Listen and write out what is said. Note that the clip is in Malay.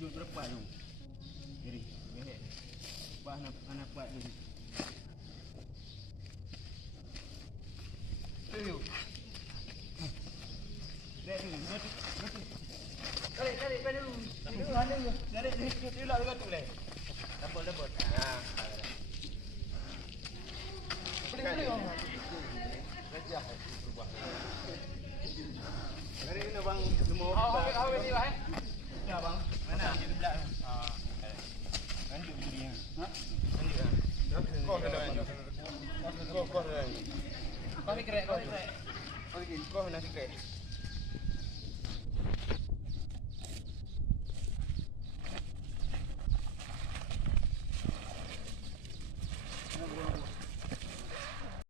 Jom berapa tu? Jadi, anak buat dulu. Ayo. Tarik dulu. Itu ada tu. Tarik dulu lah tu leh. Lebut. Boleh orang. Gajah berubah. Tarik ni bang semua. Awak ni lah Ya bang. Mana di belah. Lanjut dia. Ha? Lanjut. Kau ni kerek. Kau nak kerek.